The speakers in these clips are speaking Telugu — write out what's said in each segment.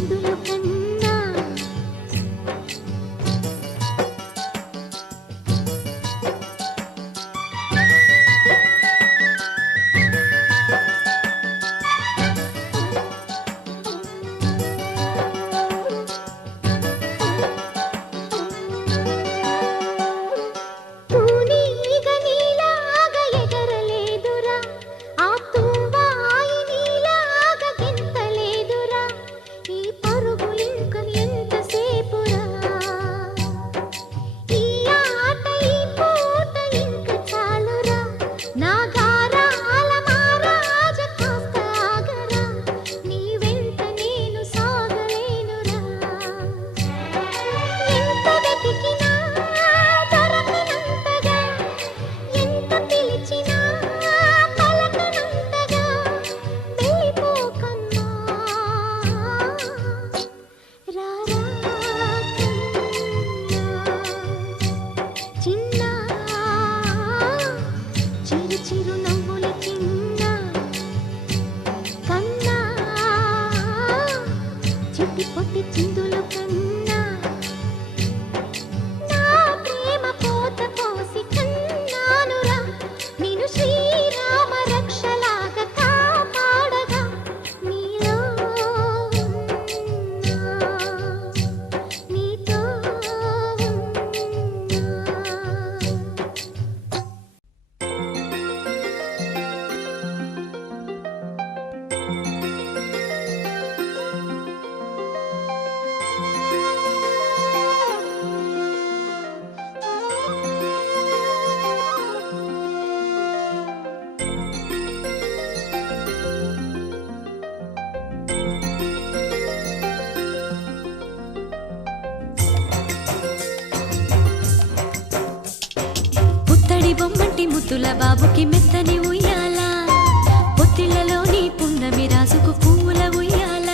చిందులు కన్నా ముద్దుల బాబుకి మెత్తని ఉయ్యాల పొత్తిళ్లలోని పున్నమి రాజుకు పువ్వుల ఉయ్యాల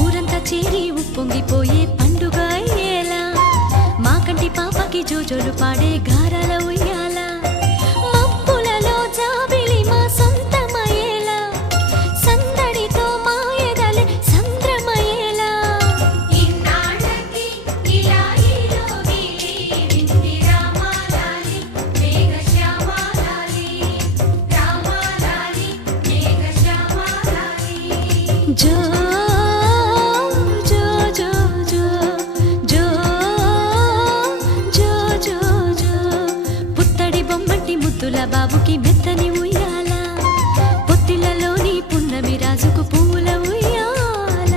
ఊరంతా చేరి ఉప్పొంగిపోయే పండుగ అయ్యేలా మా కంటి పాపకి జోజోలు పాడే గారాల ఉయ్యాల మబ్బులలో జాబిలి మా సొంతమయ్యేలా సందడితో మా ఎదలే సంద్రమయ్యేలా ఇన్నాళ్ళకి ఇలా జో జో జో జో జో జో జో జో పుత్తడి బొమ్మటి ముద్దుల బాబుకి మెత్తని ఉయ్యాల పొత్తిళ్లలోని పున్నమి రాజుకు పువ్వుల ఉయ్యాల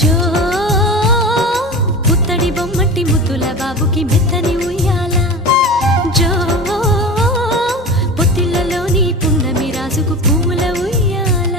జో పుత్తడి బొమ్మటి ముద్దుల బాబుకి మెత్తని ఉయ్యాల జో పొత్తిళ్లలోని పున్నమి రాజుకు పువ్వుల ఉయ్యాల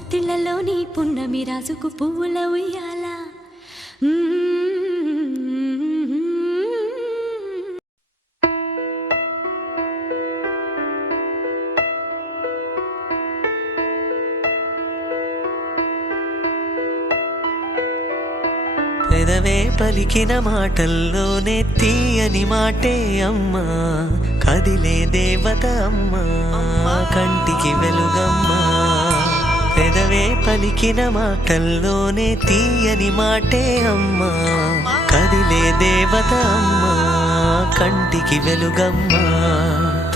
పొత్తిళ్లలోని పున్నమి రాజుకు పువ్వుల ఉయ్యాల. పెదవే పలికిన మాటల్లోనే తీయని మాటే అమ్మా, కదిలే దేవత అమ్మా, కంటికి వెలుగమ్మా. పెదవే పలికిన మాటల్లోనే తీయని మాటే అమ్మా, కదిలే దేవత అమ్మా, కంటికి వెలుగమ్మా.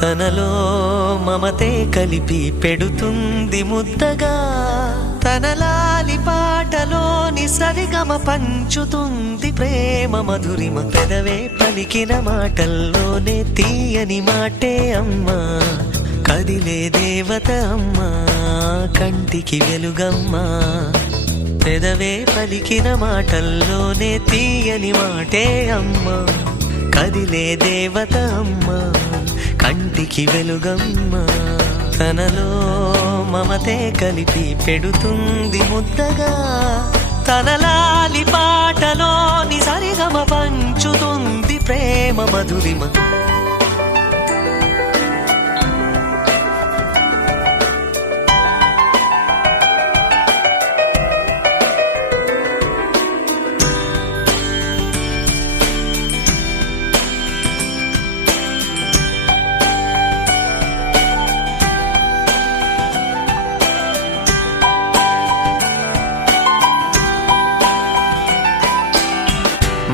తనలో మమతే కలిపి పెడుతుంది ముద్దగా, తనలాలి పాటలోని సరిగమ పంచుతుంది ప్రేమ మధురిమ. పెదవే పలికిన మాటల్లోనే తీయని మాటే అమ్మా, కదిలే దేవత అమ్మా, కంటికి వెలుగమ్మా. పెదవే పలికిన మాటల్లోనే తీయని మాటే అమ్మా, కదిలే దేవత అమ్మా, కంటికి వెలుగమ్మా. తనలో మమతే కలిపి పెడుతుంది ముద్దగా, తనలాలి పాటలోని సరిగమ పంచుతుంది ప్రేమ మధురిమ.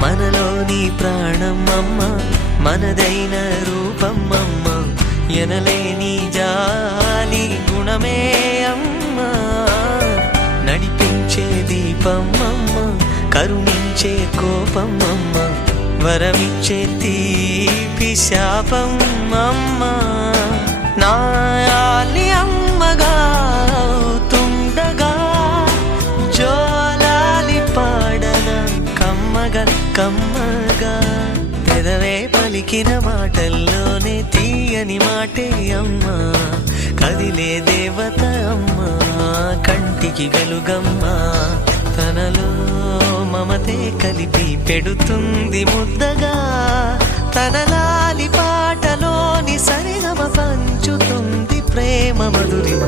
మనలోని ప్రాణం అమ్మ, మనదైన రూపం అమ్మ, ఎనలేని జాలి గుణమే అమ్మ. నడిపించే దీపం అమ్మ, కరుణించే కోపం అమ్మ, వరమిచ్చే తీపి శాపం అమ్మ. నాయాలి అమ్మగా అవుతుండగా, జోలాలి పాడన కమ్మగా కమ్మగా. పెదవే పలికిన మాటల్లోనే తీయని మాటే అమ్మా, కదిలే దేవత అమ్మా, కంటికి వెలుగమ్మా. తనలో మమతే కలిపి పెడుతుంది ముద్దగా, తనలాలి పాటలోని సరిగమ పంచుతుంది ప్రేమ మధురిమ.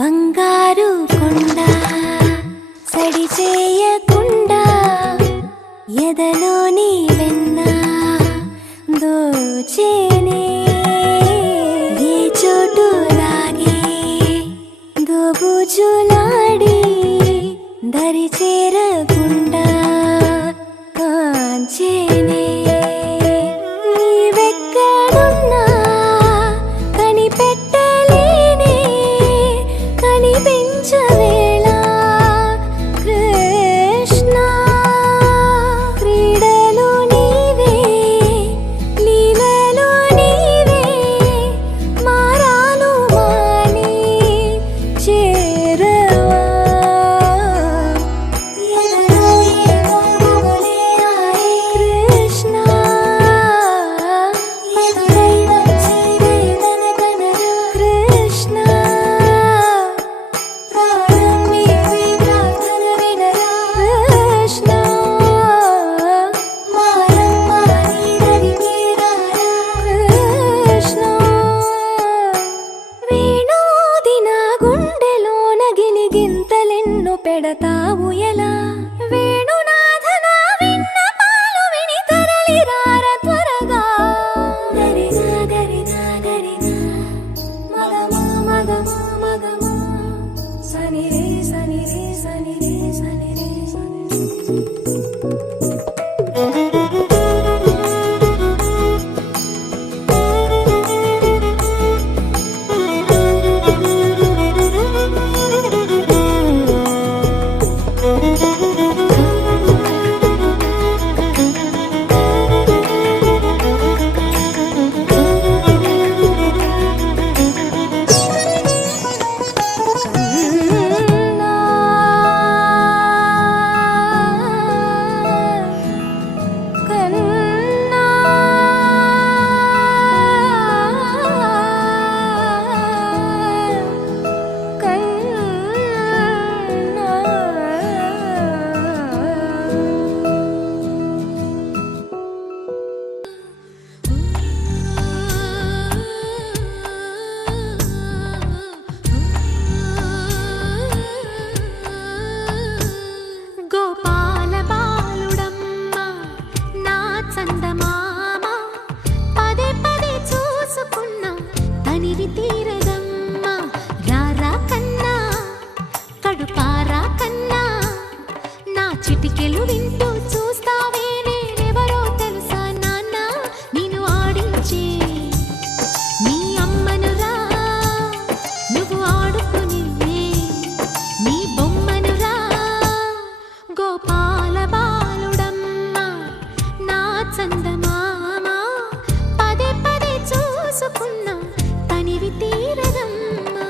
బంగారు కొండ సడి చేయకుండా ఎదలోని వెన్న దోచేనే ఏ చోటు లాగే దోబుజులాడి దరి చేరకుండా కాంచేనే నీవెక్కడున్నా కనిపెట్టలేనే కనిపించవేళ కృష్ణ క్రీడలు నీవే లీలలు నీవే మారాను మాని చేరవా ఎదలో ఏమో మొగలే ఆడే కృష్ణ ఎదురై వచ్చి వేదన కనరా కృష్ణ ప్రాణం నీవే ప్రార్థన వినరా కృష్ణ మారమ్మ నీదరి మీరారా కృష్ణ వేణోది నా గుండెలోన గిలిగింతలెన్నో పెడతావు ఎలా వేణునాథ నా విన్నపాలు విని తరలిరార త్వరగా గరిగా గరిగా గరిగా మగమా మగమా మగమా సని రే సని రే సని రే సని రే సని కన్నా గోపాల బాలుడమ్మ నా చందమామ పదే పదే చూసుకున్నా తనివి తీరదమ్మ రారా కన్నా కడుపారా కన్నా నా చిటికెలు వింటూ చూస్తావే నేనెవరో తెలుసా నాన్న నేను ఆడించే నీ అమ్మనురా నువ్వు ఆడుకునే నీ బొమ్మనురా గోపాల బాలుడమ్మ నా చందమామ పదే పదే చూసుకున్నా తనివి తీరదమ్మా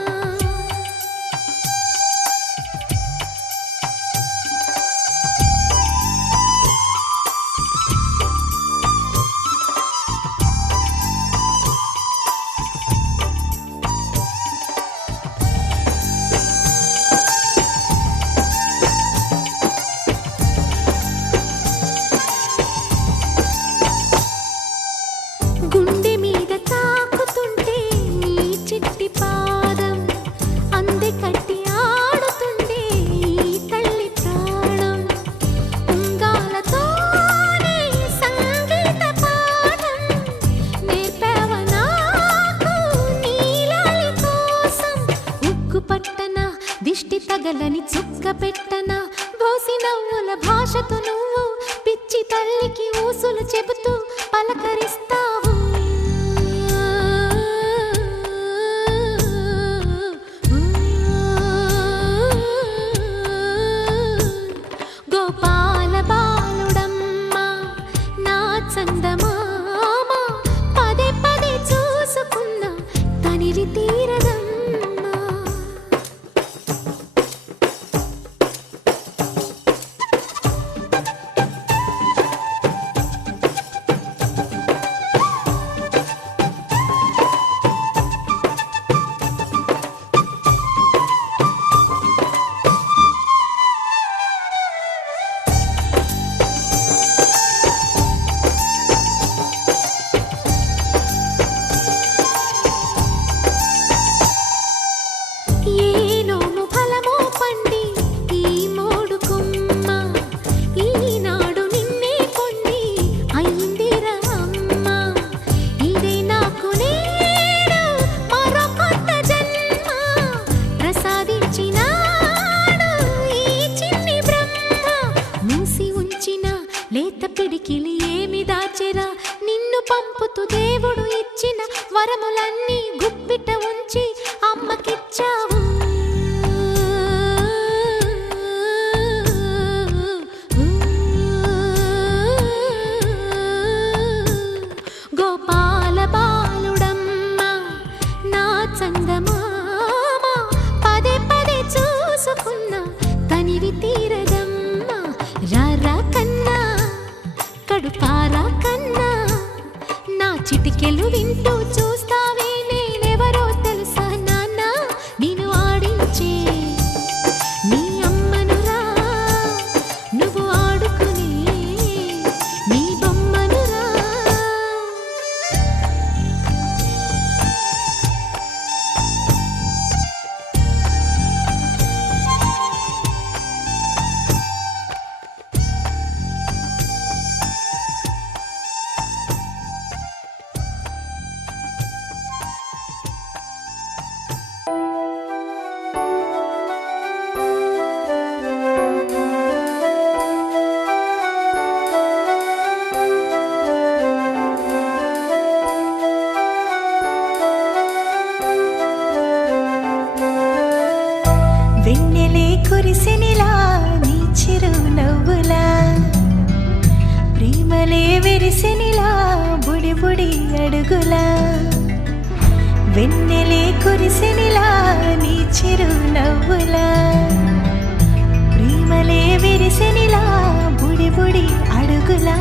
కడుపారా కన్నా నా చిటికెలు వింటూ చూస్తావే నేనెవరో తెలుసా నాన్న నేను ఆడించే నీ అమ్మనురా నువ్వు ఆడుకునే నీ బొమ్మనురా వెన్నెలే కురిసెనిలా నీ చిరు నవ్వులా ప్రేమలే విరిసెనిలా బుడి బుడి అడుగులా వెన్నెలే కురిసెనిలా నీ చిరు నవ్వులా ప్రేమలే విరిసెనిలా బుడి బుడి అడుగులా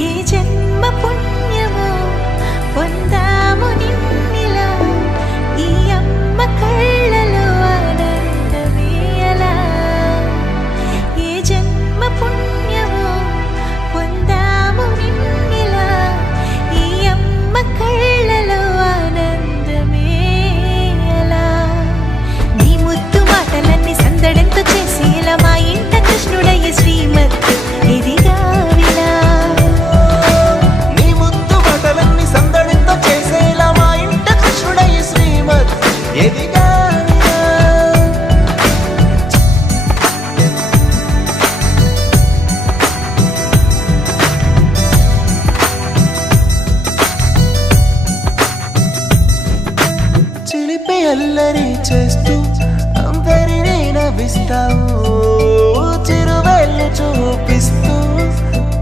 ఏ జన్మ పుణ్యమో పొందాము నిన్నిలా ఈ అమ్మ కళ్ళలో ఆనందమే అలా ఏ జన్మ పుణ్యమో పొందాము నిన్నిలా ఈ అమ్మ కళ్ళలో ఆనందమే అలా నీ ముద్దు మాటలన్నీ సందడంతో చేసి ఇలా మా ఇంట కృష్ణుడయ్య శ్రీమత్ ఎదిగా విలా నీ ముద్దు మాటలన్నీ సందడితో చేసేలా మా ఇంట కృష్ణుడయ్య శ్రీమత్ ఎదిగా చిలిపి అల్లరి చేస్తూ అందరినీ నవ్విస్తావు చిరువెళ్ళు చూపిస్తూ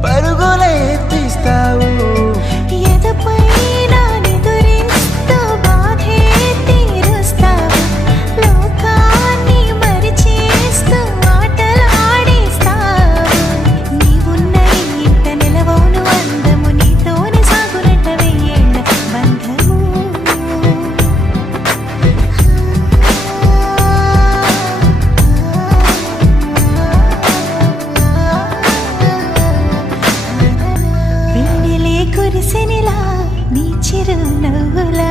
పరుగులే తీస్తావు ఎదపై నా నిదురిస్తూ బాధే తీరుస్తావు లోకాన్ని మరిచేస్తూ ఆటలు ఆడిస్తావు నీవున్న ఇంత నిలవవును అందము నీతోనే సాగునట వెయ్యేళ్ళ బంధము వెన్నెలే కురిసెనిలా నీ చిరు నవ్వులా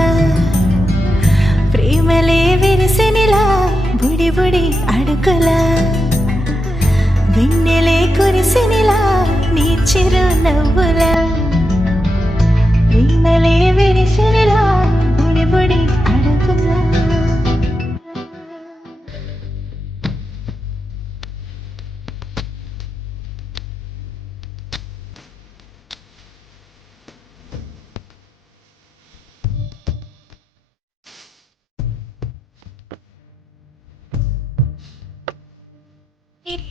ప్రేమలే విరిసెనిలా బుడి బుడి అడుగులా వెన్నెలే కురిసెనిలా నీ చిరు నవ్వులా ప్రేమలే విరిసెనిలా బుడి బుడి అడుగులా Dip,